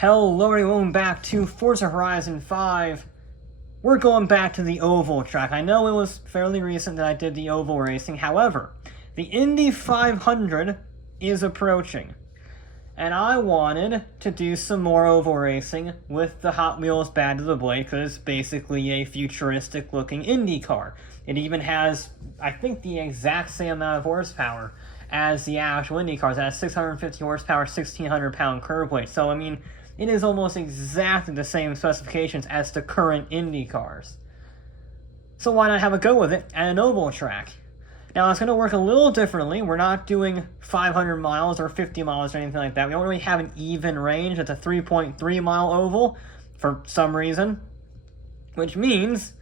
Hello everyone, back to Forza Horizon 5. We're going back to the oval track. I know it was fairly recent that I did the oval racing, however, the Indy 500 is approaching. And I wanted to do some more oval racing with the Hot Wheels Bad to the Blade, because it's basically a futuristic looking INDYCAR. It even has, I think, the exact same amount of horsepower as the actual INDYCARs. It has 650 horsepower, 1,600 pound curb weight. So, I mean, it is almost exactly the same specifications as the current Indy cars. So why not have a go with it at an oval track? Now it's going to work a little differently. We're not doing 500 miles or 50 miles or anything like that. We don't really have an even range. It's a 3.3 mile oval for some reason. Which means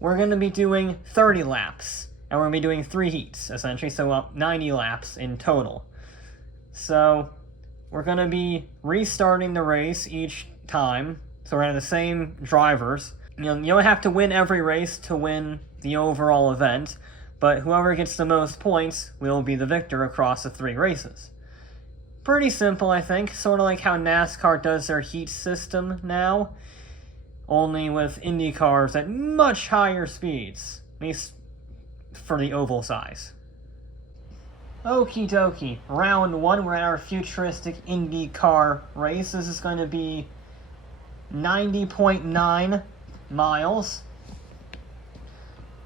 we're going to be doing 30 laps. And we're going to be doing 3 heats, essentially. So 90 laps in total. So we're going to be restarting the race each time, so we're going to have the same drivers. You don't have to win every race to win the overall event, but whoever gets the most points will be the victor across the 3 races. Pretty simple, I think, sort of like how NASCAR does their heat system now, only with Indy cars at much higher speeds, at least for the oval size. Okie dokie, round 1, we're at our futuristic INDYCAR race. This is going to be 90.9 miles.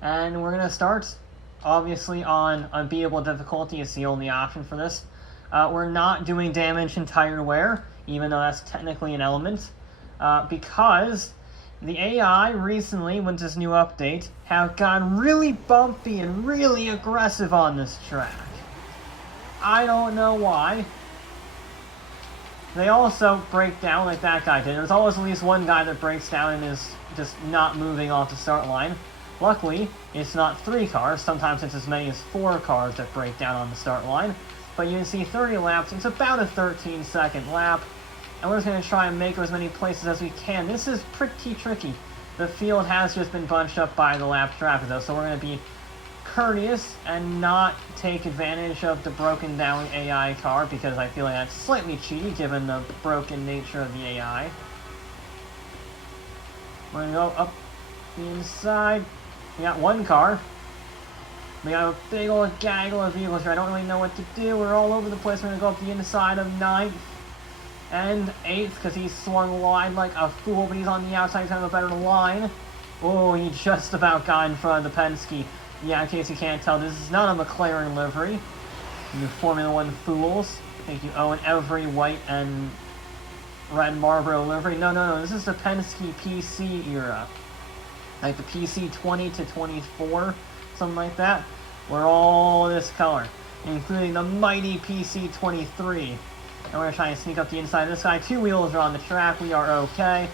And we're going to start, obviously, on unbeatable difficulty. It's the only option for this. We're not doing damage and tire wear, even though that's technically an element, because the AI recently, with this new update, have gotten really bumpy and really aggressive on this track. I don't know why. They also break down like that guy did. There's always at least one guy that breaks down and is just not moving off the start line. Luckily, it's not 3 cars. Sometimes it's as many as 4 cars that break down on the start line. But you can see 30 laps. It's about a 13-second lap. And we're just going to try and make as many places as we can. This is pretty tricky. The field has just been bunched up by the lap traffic, though, so we're going to be courteous and not take advantage of the broken down AI car, because I feel like that's slightly cheaty given the broken nature of the AI. We're gonna go up the inside. We got 1 car. We got a big old gaggle of vehicles here. I don't really know what to do. We're all over the place. We're gonna go up the inside of 9th and 8th because he swung wide like a fool, but he's on the outside. He's gonna have a better line. Oh, he just about got in front of the Penske. Yeah, in case you can't tell, this is not a McLaren livery. You Formula 1 fools think you own every white and red Marlboro livery. No, this is the Penske PC era. Like the PC 20 to 24, something like that. We're all this color, including the mighty PC 23. And we're going to try and sneak up the inside of this guy. 2 wheels are on the track. We are okay.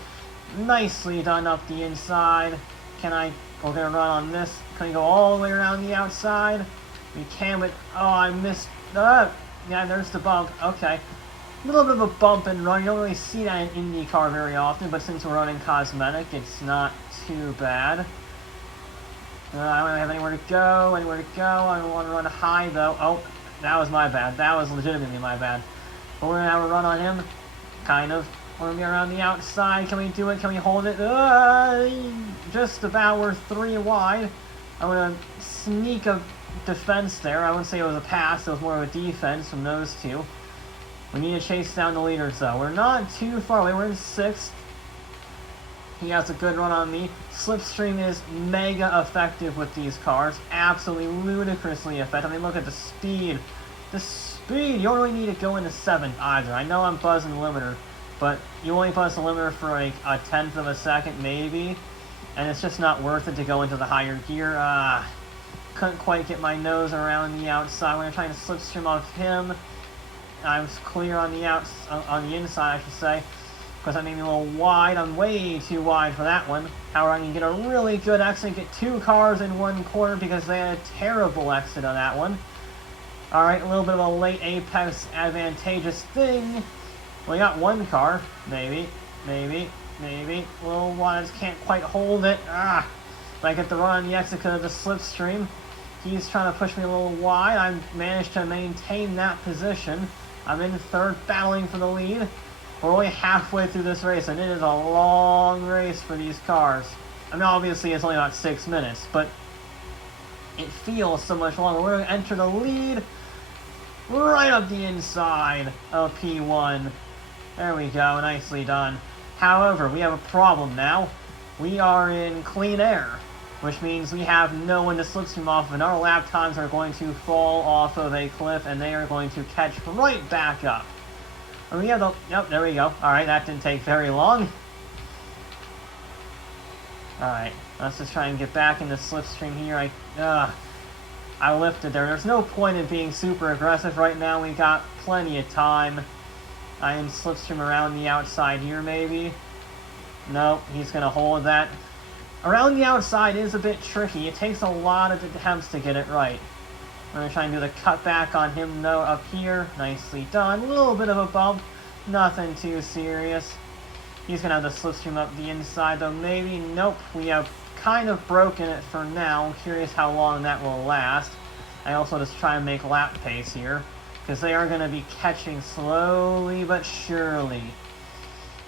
Nicely done up the inside. We're going to run on this. Can we go all the way around the outside? We can, but oh, I missed. Yeah, there's the bump. Okay. A little bit of a bump and run. You don't really see that in INDYCAR very often, but since we're running cosmetic, it's not too bad. I don't really have anywhere to go. I don't want to run high, though. Oh, that was my bad. That was legitimately my bad. But we're going to have a run on him. Kind of. We're going to be around the outside. Can we do it? Can we hold it? Just about. We're 3 wide. I'm going to sneak a defense there. I wouldn't say it was a pass. It was more of a defense from those 2. We need to chase down the leaders, though. We're not too far away. We're in 6th. He has a good run on me. Slipstream is mega effective with these cars. Absolutely ludicrously effective. I mean, look at the speed. The speed! You don't really need to go into 7th either. I know I'm buzzing the limiter, but you only buzz the limiter for like a 1/10 of a second, maybe. And it's just not worth it to go into the higher gear. Couldn't quite get my nose around the outside. We're trying to slipstream off him. I was clear on the inside, I should say, because I made me a little wide. I'm way too wide for that one. However, I can get a really good exit, get 2 cars in 1 corner because they had a terrible exit on that one. Alright, a little bit of a late apex advantageous thing. We got 1 car, maybe. Little ones can't quite hold it. If I get the run on the exit because of the slipstream. He's trying to push me a little wide. I managed to maintain that position. I'm in 3rd, battling for the lead. We're only halfway through this race, and it is a long race for these cars. I mean, obviously it's only about 6 minutes, but it feels so much longer. We're going to enter the lead right up the inside of P1. There we go, nicely done. However, we have a problem now. We are in clean air, which means we have no one to slipstream off of, and our lap times are going to fall off of a cliff, and they are going to catch right back up. And we have the... Yep, there we go. Alright, that didn't take very long. Alright, let's just try and get back in the slipstream here. I lifted there. There's no point in being super aggressive right now. We got plenty of time. I can slipstream around the outside here, maybe. No, he's going to hold that. Around the outside is a bit tricky. It takes a lot of attempts to get it right. I'm going to try and do the cutback on him, though, up here. Nicely done. A little bit of a bump. Nothing too serious. He's going to have the slipstream up the inside, though, maybe. Nope, we have kind of broken it for now. I'm curious how long that will last. I also just try and make lap pace here, because they are going to be catching slowly but surely.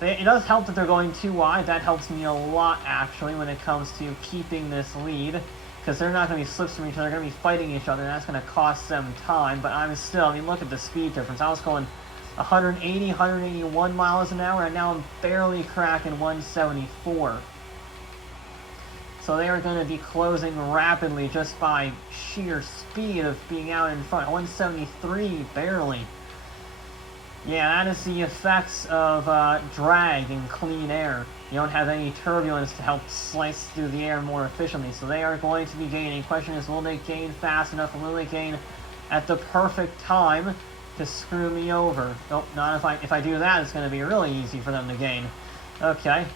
It does help that they're going too wide. That helps me a lot, actually, when it comes to keeping this lead, because they're not going to be slipstreaming each other. They're going to be fighting each other, and that's going to cost them time. But I'm still, I mean, look at the speed difference. I was going 180, 181 miles an hour, and now I'm barely cracking 174. So they are going to be closing rapidly just by sheer speed of being out in front. 173, barely. Yeah, that is the effects of drag in clean air. You don't have any turbulence to help slice through the air more efficiently, so they are going to be gaining. Question is, will they gain fast enough, or will they gain at the perfect time to screw me over? Nope, not if I do that. It's going to be really easy for them to gain. Okay.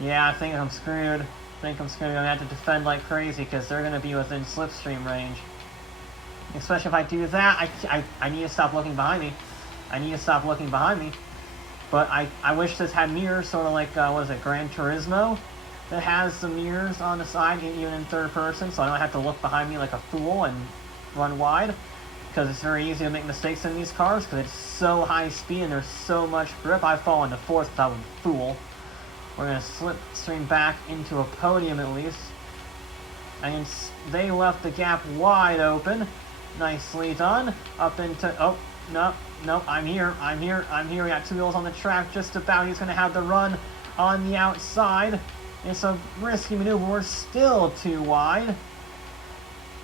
Yeah, I think I'm screwed. I'm going to have to defend like crazy, because they're going to be within slipstream range. Especially if I do that, I need to stop looking behind me. But I wish this had mirrors, sort of like, what is it, Gran Turismo? That has the mirrors on the side, even in third person, so I don't have to look behind me like a fool and run wide. Because it's very easy to make mistakes in these cars, because it's so high speed and there's so much grip. I fall into fourth without a fool. We're going to slipstream back into a podium at least. And they left the gap wide open. Nicely done. Up into... Oh, no, I'm here. We got two wheels on the track just about. He's going to have the run on the outside. It's a risky maneuver. We're still too wide.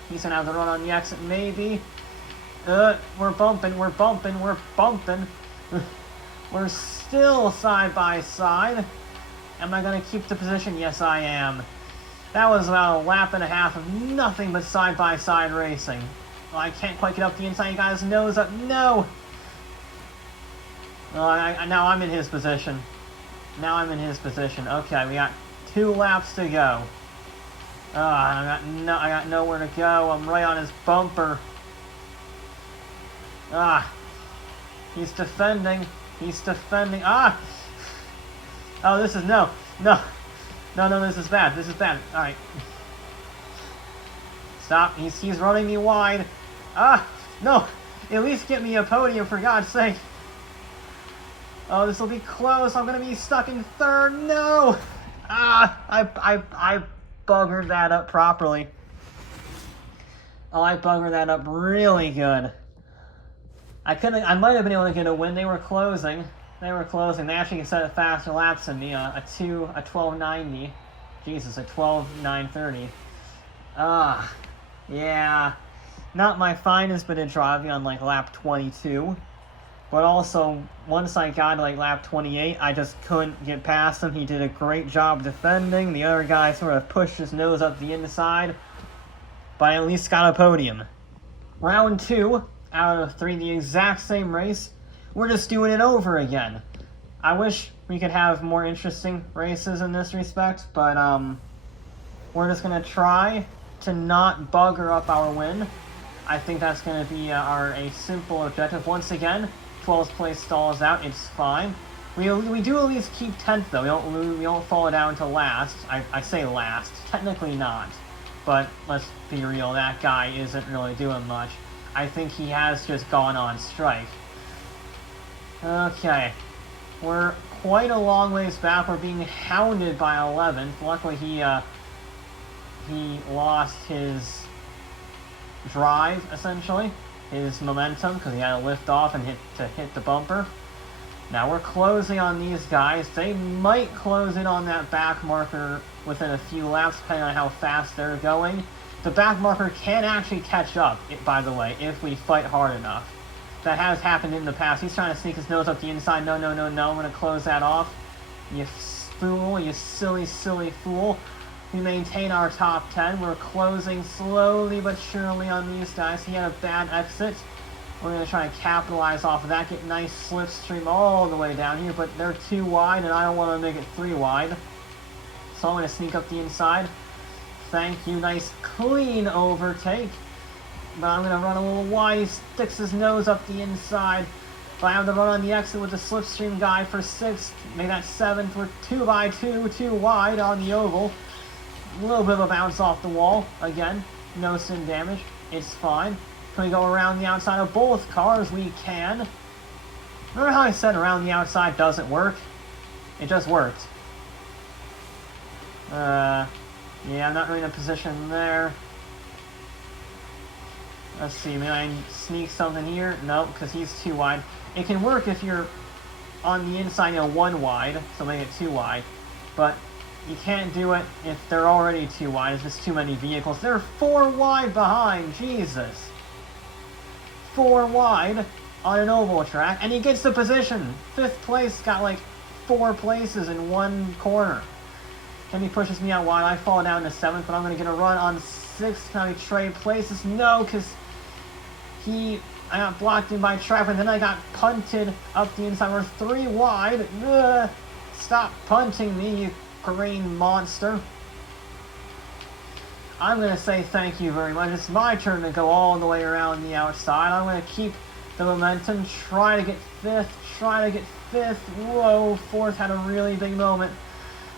He's going to have the run on the exit, maybe. We're bumping. We're still side by side. Am I going to keep the position? Yes, I am. That was about a lap and a half of nothing but side-by-side racing. Well, I can't quite get up the inside. You guys nose up. No! Well, now I'm in his position. Okay, we got 2 laps to go. I got nowhere to go. I'm right on his bumper. He's defending. Oh, this is no, this is bad. Alright. Stop. He's running me wide. No. At least get me a podium, for God's sake. Oh, this will be close. I'm going to be stuck in third. No. I buggered that up properly. Oh, I buggered that up really good. I might have been able to get a win. They were closing. They actually can set it faster laps than me. A 12.90. Jesus, a 12.930. Yeah. Not my finest bit of driving on like lap 22. But also, once I got to like lap 28, I just couldn't get past him. He did a great job defending. The other guy sort of pushed his nose up the inside. But I at least got a podium. Round 2 out of 3, the exact same race. We're just doing it over again. I wish we could have more interesting races in this respect, but we're just going to try to not bugger up our win. I think that's going to be a simple objective. Once again, 12th place stalls out. It's fine. We do at least keep 10th, though. We don't fall down to last. I say last. Technically not. But let's be real, that guy isn't really doing much. I think he has just gone on strike. Okay. We're quite a long ways back. We're being hounded by 11th. Luckily, he lost his drive, essentially. His momentum, because he had to lift off and hit the bumper. Now we're closing on these guys. They might close in on that back marker within a few laps, depending on how fast they're going. The back marker can actually catch up, by the way, if we fight hard enough. That has happened in the past. He's trying to sneak his nose up the inside. No, no, no, no. I'm going to close that off. You fool. You silly, silly fool. We maintain our top 10. We're closing slowly but surely on these guys. He had a bad exit. We're going to try and capitalize off of that. Get nice slipstream all the way down here. But they're 2 wide, and I don't want to make it 3 wide. So I'm going to sneak up the inside. Thank you. Nice clean overtake. But I'm going to run a little wide. He sticks his nose up the inside. But I have to run on the exit with the slipstream guy for 6th. Make that 7th. We're 2 by 2, 2 wide on the oval. A little bit of a bounce off the wall. Again, no sin damage. It's fine. Can we go around the outside of both cars? We can. Remember how I said around the outside doesn't work? It just worked. Yeah, I'm not really in a position there. Let's see, maybe I sneak something here? No, because he's 2 wide. It can work if you're on the inside, 1 wide, so make it 2 wide. But you can't do it if they're already 2 wide. It's just too many vehicles. They're 4 wide behind. Jesus. 4 wide on an oval track, and he gets the position. 5th place, got like 4 places in 1 corner. And he pushes me out wide. I fall down to 7th, but I'm going to get a run on 6th. Can I trade places? No, because I got blocked in by traffic, and then I got punted up the inside. We're 3 wide. Ugh. Stop punting me, you green monster. I'm going to say thank you very much. It's my turn to go all the way around the outside. I'm going to keep the momentum, try to get 5th, try to get 5th. Whoa, 4th had a really big moment.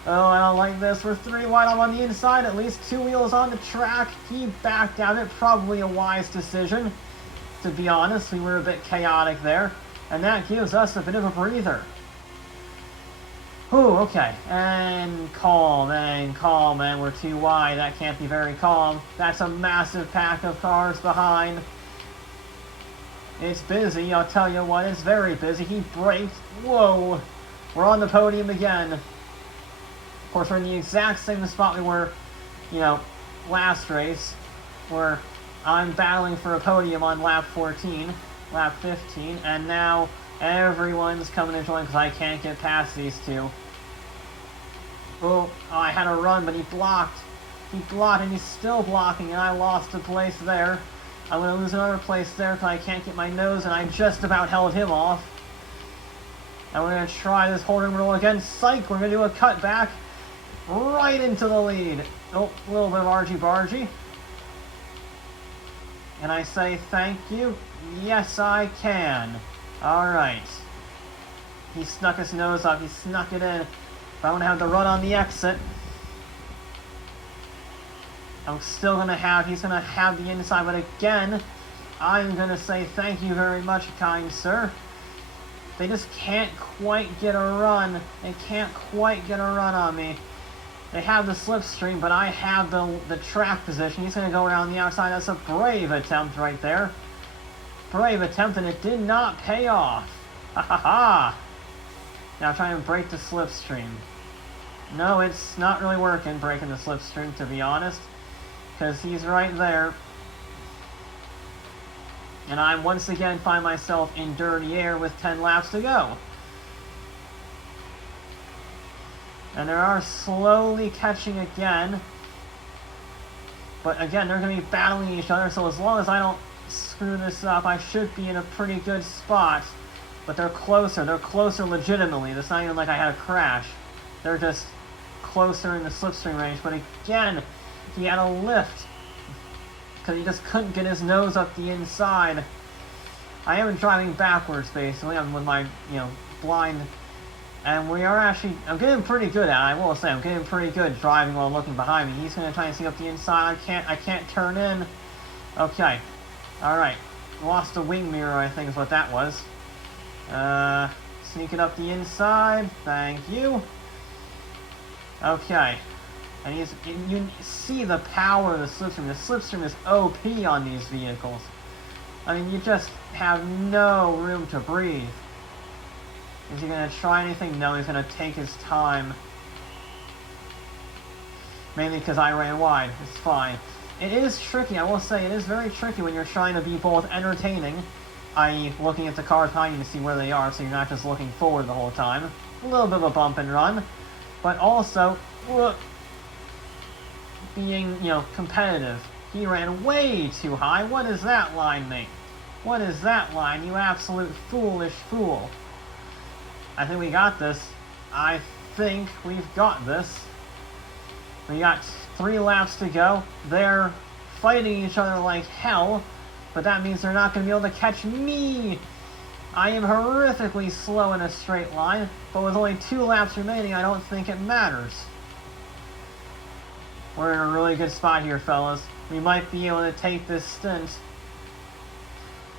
Oh, I don't like this. We're 3 wide. I'm on the inside. At least 2 wheels on the track. He backed out. It probably a wise decision, to be honest. We were a bit chaotic there. And that gives us a bit of a breather. Whew, okay. And calm, and we're 2 wide. That can't be very calm. That's a massive pack of cars behind. It's busy, I'll tell you what. It's very busy. He braked. Whoa. We're on the podium again. Of course, we're in the exact same spot we were, last race, where I'm battling for a podium on lap 14, lap 15, and now everyone's coming to join because I can't get past these 2. Oh, I had a run, but he blocked. He blocked, and he's still blocking, and I lost a place there. I'm going to lose another place there because I can't get my nose, and I just about held him off. And we're going to try this holding roll again. Psych, we're going to do a cutback right into the lead. Oh, a little bit of argy-bargy. And I say thank you. Yes, I can. Alright. He snuck his nose up. He snuck it in. But I'm going to have to run on the exit. I'm still going to have... He's going to have the inside. But again, I'm going to say thank you very much, kind sir. They just can't quite get a run. They can't quite get a run on me. They have the slipstream, but I have the track position. He's going to go around the outside. That's a brave attempt right there. Brave attempt, and it did not pay off. Ha ha ha! Now try and break the slipstream. No, it's not really working, breaking the slipstream, to be honest. Because he's right there. And I once again find myself in dirty air with 10 laps to go. And they are slowly catching again. But again, they're going to be battling each other, so as long as I don't screw this up, I should be in a pretty good spot. But they're closer legitimately. It's not even like I had a crash. They're just closer in the slipstream range. But again, he had a lift, because he just couldn't get his nose up the inside. I am driving backwards, basically. I'm with my, blind... And we are actually... I'm getting pretty good at it, I will say. I'm getting pretty good driving while looking behind me. He's going to try and sneak up the inside. I can't turn in. Okay. Alright. Lost a wing mirror, I think is what that was. Sneak it up the inside. Thank you. Okay. And you see the power of the slipstream. The slipstream is OP on these vehicles. I mean, you just have no room to breathe. Is he going to try anything? No, he's going to take his time. Mainly because I ran wide. It's fine. It is tricky, I will say, it is very tricky when you're trying to be both entertaining, i.e. looking at the cars behind you to see where they are, so you're not just looking forward the whole time. A little bit of a bump and run. But also, being, you know, competitive. He ran way too high. What is that line, mate? What is that line, you absolute foolish fool? I think we got this. I think we've got this. We got 3 laps to go. They're fighting each other like hell, but that means they're not going to be able to catch me. I am horrifically slow in a straight line, but with only 2 laps remaining, I don't think it matters. We're in a really good spot here, fellas. We might be able to take this stint.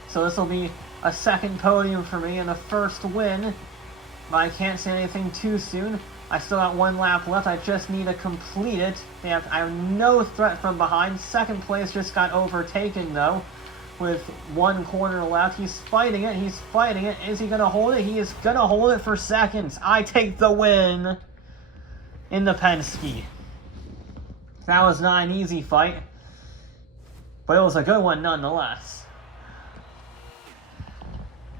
So this will be a second podium for me and a first win. But I can't say anything too soon. I still got 1 lap left. I just need to complete it. I have no threat from behind. Second place just got overtaken, though, with 1 corner left. He's fighting it. He's fighting it. Is he going to hold it? He is going to hold it for seconds. I take the win in the Penske. That was not an easy fight, but it was a good one nonetheless.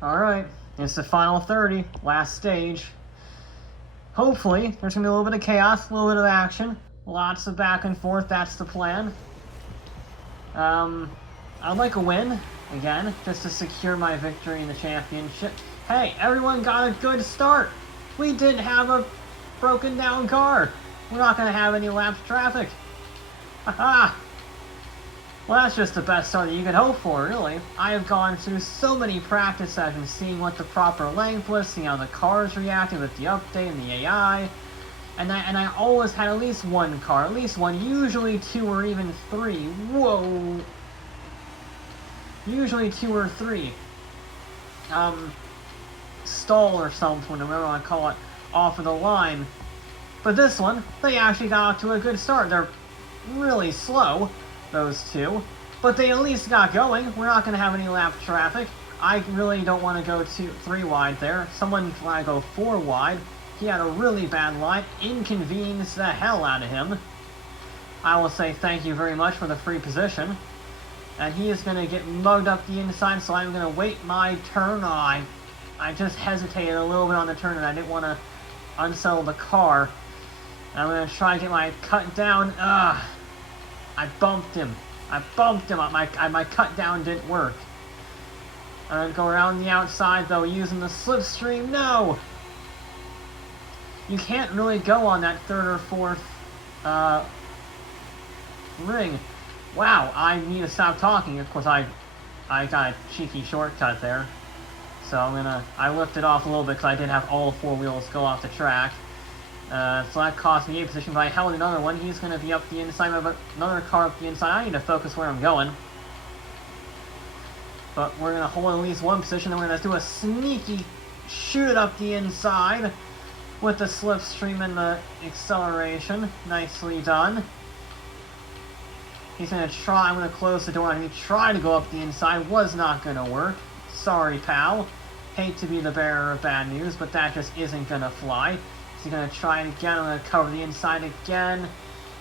Alright, it's the final 30, last stage. Hopefully, there's going to be a little bit of chaos, a little bit of action, lots of back and forth, that's the plan. I'd like a win, again, just to secure my victory in the championship. Hey, everyone got a good start! We didn't have a broken down car! We're not going to have any lapsed traffic! Haha! Well, that's just the best start that you could hope for, really. I have gone through so many practice sessions, seeing what the proper length was, seeing how the cars reacted with the update and the AI, and I always had at least 1 car, at least 1, usually 2 or even 3. Whoa! Usually 2 or 3. Stall or something, whatever you want to call it, off of the line. But this one, they actually got off to a good start. They're really slow, those 2, but they at least got going. We're not going to have any lap traffic. I really don't want to go 3 wide there. Someone want to go 4 wide. He had a really bad line, inconvenienced the hell out of him. I will say thank you very much for the free position. And he is going to get mugged up the inside, so I'm going to wait my turn. I just hesitated a little bit on the turn, and I didn't want to unsettle the car. I'm going to try and get my cut down. I bumped him. My cut down didn't work. I'm going to go around the outside, though, using the slipstream. No! You can't really go on that 3rd or 4th ring. Wow, I need to stop talking. Of course, I got a cheeky shortcut there. So I lifted off a little bit because I did have all 4 wheels go off the track. So that cost me 8 position, but I held another one. He's going to be up the inside, but another car up the inside. I need to focus where I'm going. But we're going to hold at least 1 position, then we're going to do a sneaky shoot it up the inside with the slipstream and the acceleration. Nicely done. He's going to try, I'm going to close the door, and he tried to go up the inside, was not going to work. Sorry, pal. Hate to be the bearer of bad news, but that just isn't going to fly. He's going to try it again. I'm going to cover the inside again.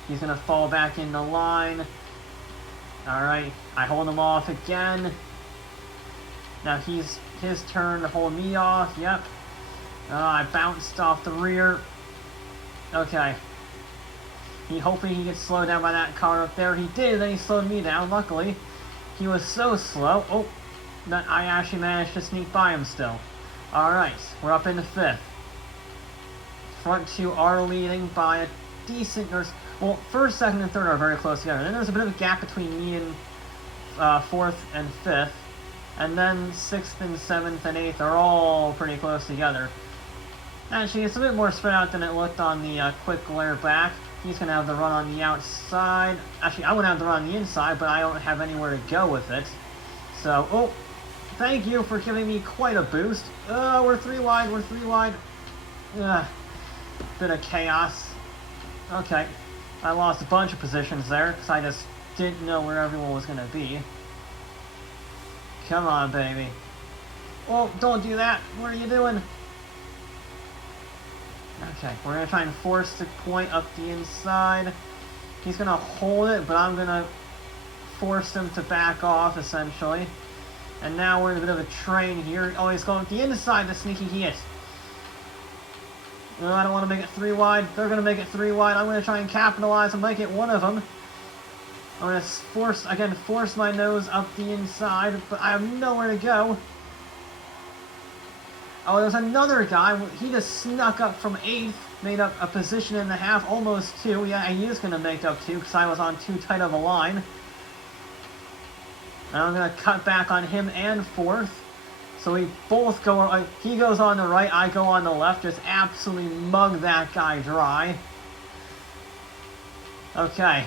He's going to fall back in the line. Alright, I hold him off again. Now his turn to hold me off. Yep. I bounced off the rear. Okay. Hopefully he gets slowed down by that car up there. He did, then he slowed me down, luckily. He was so slow. Oh, that I actually managed to sneak by him still. Alright, we're up into 5th. Front 2 are leading by a decent... Well, 1st, 2nd, and 3rd are very close together. Then there's a bit of a gap between me and 4th and 5th. And then 6th and 7th and 8th are all pretty close together. Actually, it's a bit more spread out than it looked on the quick glare back. He's going to have the run on the outside. Actually, I wouldn't have the run on the inside, but I don't have anywhere to go with it. So, oh, Thank you for giving me quite a boost. We're 3 wide, we're 3 wide. Bit of chaos. Okay. I lost a bunch of positions there, because I just didn't know where everyone was going to be. Come on, baby. Oh, don't do that. What are you doing? Okay, we're going to try and force the point up the inside. He's going to hold it, but I'm going to force him to back off, essentially. And now we're in a bit of a train here. Oh, he's going up the inside, the sneaky hit. No, I don't want to make it 3 wide. They're going to make it 3 wide. I'm going to try and capitalize and make it one of them. I'm going to force my nose up the inside, but I have nowhere to go. Oh, there's another guy. He just snuck up from 8th, made up a position and a half, almost 2. Yeah, he is going to make up 2 because I was on too tight of a line. And I'm going to cut back on him and 4th. So we both go, he goes on the right, I go on the left, just absolutely mug that guy dry. Okay.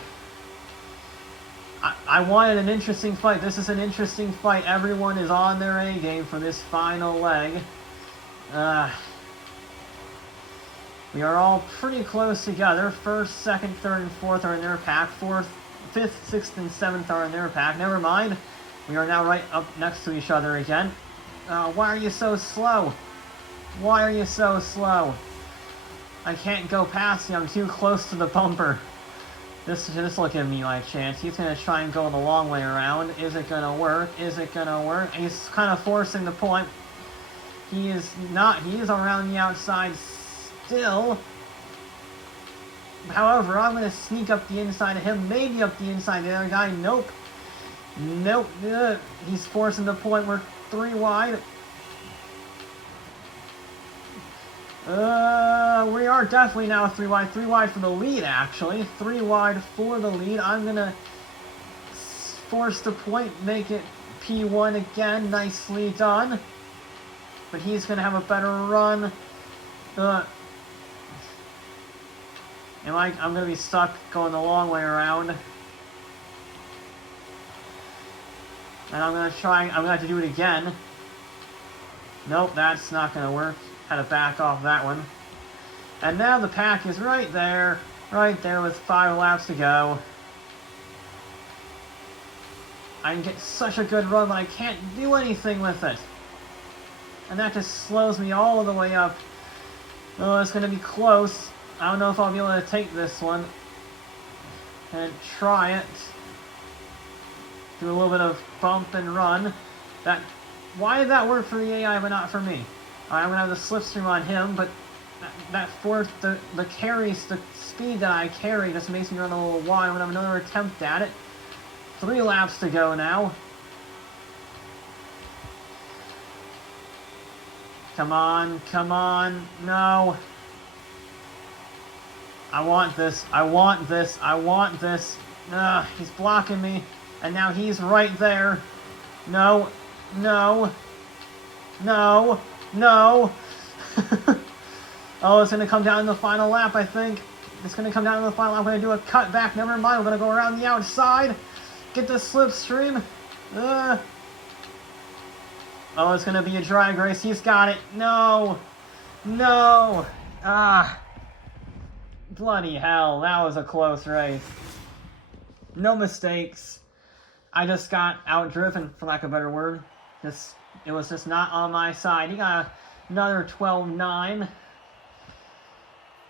I wanted an interesting fight. This is an interesting fight. Everyone is on their A game for this final leg. We are all pretty close together. 1st, 2nd, 3rd, and 4th are in their pack. 4th, 5th, 6th, and 7th are in their pack. Never mind. We are now right up next to each other again. Why are you so slow? Why are you so slow? I can't go past you. I'm too close to the bumper. This will give me my chance. He's going to try and go the long way around. Is it going to work? Is it going to work? He's kind of forcing the point. He is not. He is around the outside still. However, I'm going to sneak up the inside of him. Maybe up the inside of the other guy. Nope. Nope. He's forcing the point. We're 3 wide. We are definitely now 3 wide. 3 wide for the lead, actually. 3 wide for the lead. I'm gonna force the point, make it P1 again. Nicely done. But he's gonna have a better run. I'm gonna be stuck going the long way around. And I'm gonna have to do it again. Nope, that's not gonna work. Had to back off that one. And now the pack is right there with 5 laps to go. I can get such a good run, but I can't do anything with it. And that just slows me all the way up. Oh, it's gonna be close. I don't know if I'll be able to take this one. And try it. Do a little bit of bump and run. Why did that work for the AI but not for me? I'm gonna have the slipstream on him, but that forced the speed that I carry just makes me run a little wide. I'm gonna have another attempt at it. 3 laps to go now. Come on, come on, no. I want this, I want this, I want this. He's blocking me. And now he's right there. No. No. No. No. Oh, it's going to come down in the final lap, I think. It's going to come down in the final lap. I'm going to do a cut back. Never mind. We're going to go around the outside. Get the slipstream. Oh, it's going to be a drag race. He's got it. No. No. Bloody hell. That was a close race. No mistakes. I just got outdriven, for lack of a better word. It was just not on my side. He got another 12-9.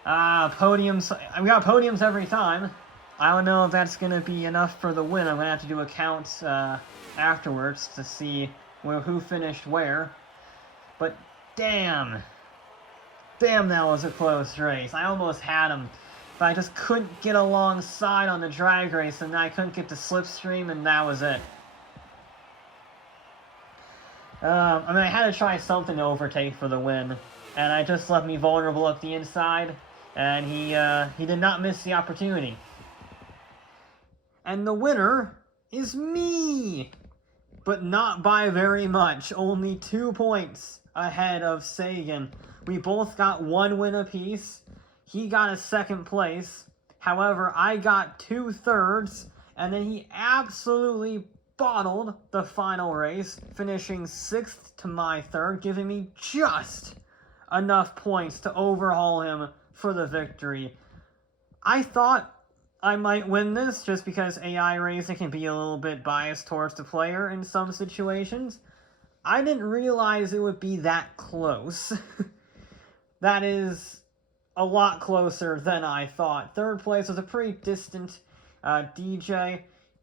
Podiums. We got podiums every time. I don't know if that's going to be enough for the win. I'm going to have to do a count afterwards to see who finished where. But damn. Damn, that was a close race. I almost had him. But I just couldn't get alongside on the drag race, and I couldn't get the slipstream, and that was it. I had to try something to overtake for the win, and I just left me vulnerable up the inside, and he did not miss the opportunity. And the winner is me! But not by very much, only 2 points ahead of Sagan. We both got 1 win apiece. He got a 2nd place. However, I got 2/3, and then he absolutely bottled the final race, finishing 6th to my 3rd, giving me just enough points to overhaul him for the victory. I thought I might win this just because AI racing can be a little bit biased towards the player in some situations. I didn't realize it would be that close. That is a lot closer than I thought. 3rd place was a pretty distant DJ,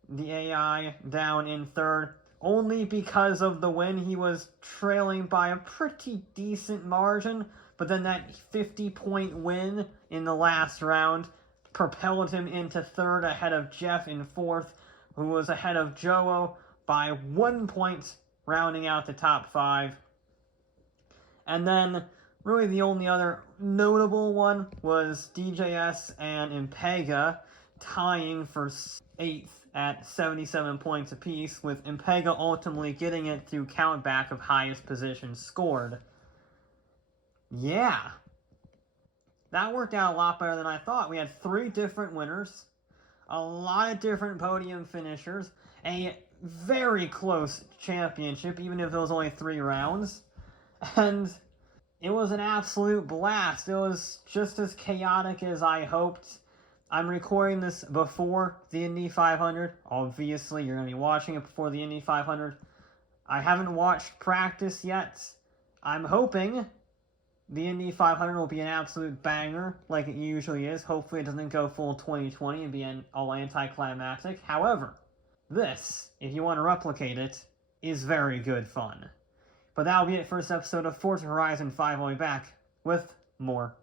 the AI, down in 3rd. Only because of the win, he was trailing by a pretty decent margin, but then that 50-point win in the last round propelled him into 3rd ahead of Jeff in 4th, who was ahead of Joe by 1 point, rounding out the top 5. And then, really the only other notable one was DJS and Impega tying for 8th at 77 points apiece, with Impega ultimately getting it through countback of highest positions scored. Yeah. That worked out a lot better than I thought. We had 3 different winners, a lot of different podium finishers, a very close championship, even if it was only 3 rounds, and it was an absolute blast. It was just as chaotic as I hoped. I'm recording this before the Indy 500. Obviously, you're going to be watching it before the Indy 500. I haven't watched practice yet. I'm hoping the Indy 500 will be an absolute banger, like it usually is. Hopefully it doesn't go full 2020 and be all anticlimactic. However, this, if you want to replicate it, is very good fun. But that'll be it for this episode of Forza Horizon 5. I'll be back with more.